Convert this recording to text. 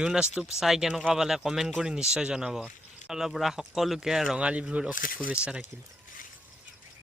বিহু নাচটো চাই কেনেকুৱা পালে কমেণ্ট কৰি নিশ্চয় জনাব। ফালৰ পৰা সকলোকে ৰঙালী বিহুৰ অশেষ শুভেচ্ছা থাকিল।